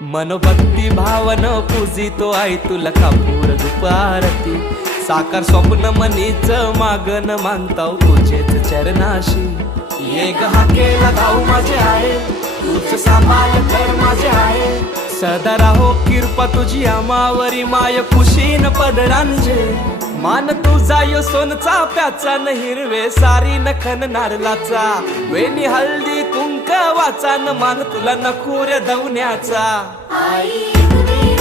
मनभक्ती भावन पूजितो आई तुला कापूर दुपारती साकार स्वप्न मनीच मागन मानताव तुझेच चरणाशी ये हा केला धाऊ माझे आहे तूच सांभाळ कर माझे आहे सदा राहो कृपा तुझी आमावरी माय खुशीन पदरांजे मान तुझा यो सोनचा प्याचा न हिरवे सारी नखन नारलाचा वेणी हल्दी कुंक वाचा न मान तुला नखुर दवण्याचा आई